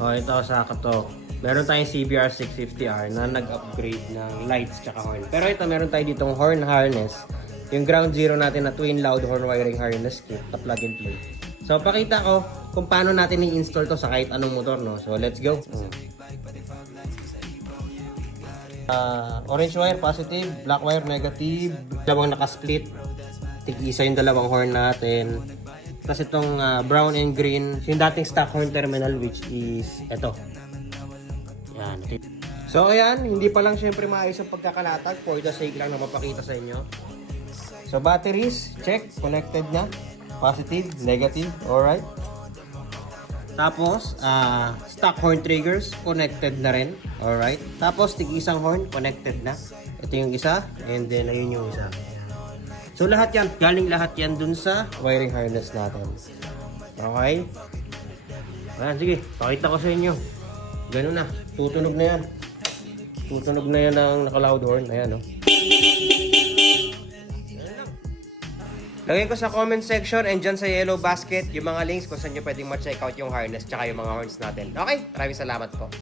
Oh, ito, sakto to. Meron tayong CBR 650R na nag-upgrade ng lights tsaka horn. Pero ito, meron tayo ditong horn harness. Yung ground zero natin na twin loud horn wiring harness kit na plug and play. So, pakita ko kung paano natin i-install to sa kahit anong motor, no? So, let's go. Orange wire, positive. Black wire, negative. Dalawang nakasplit. Tig-isa yung dalawang horn natin. Tapos itong brown and green, yung dating stock horn terminal, which is ito. Yan. So, ayan. Hindi pa lang syempre maayos ang pagkakalatag. For the sake lang na mapakita sa inyo. So, batteries, check. Connected na. Positive, negative. Alright. Tapos, stock horn triggers, connected na rin. Alright. Tapos, tig-isang horn, connected na. Ito yung isa. And then, ayun yung isa. So, lahat yan. Galing lahat yan dun sa wiring harness natin. Okay? Ayan, sige. Pakita ko sa inyo. Ganun na. Tutunog na yan. Tutunog na yan ng naka-loud horn. Ayan, no? Lagay ko sa comment section and dyan sa yellow basket yung mga links kung saan nyo pwedeng ma-check out yung harness tsaka yung mga horns natin. Okay? Maraming salamat po.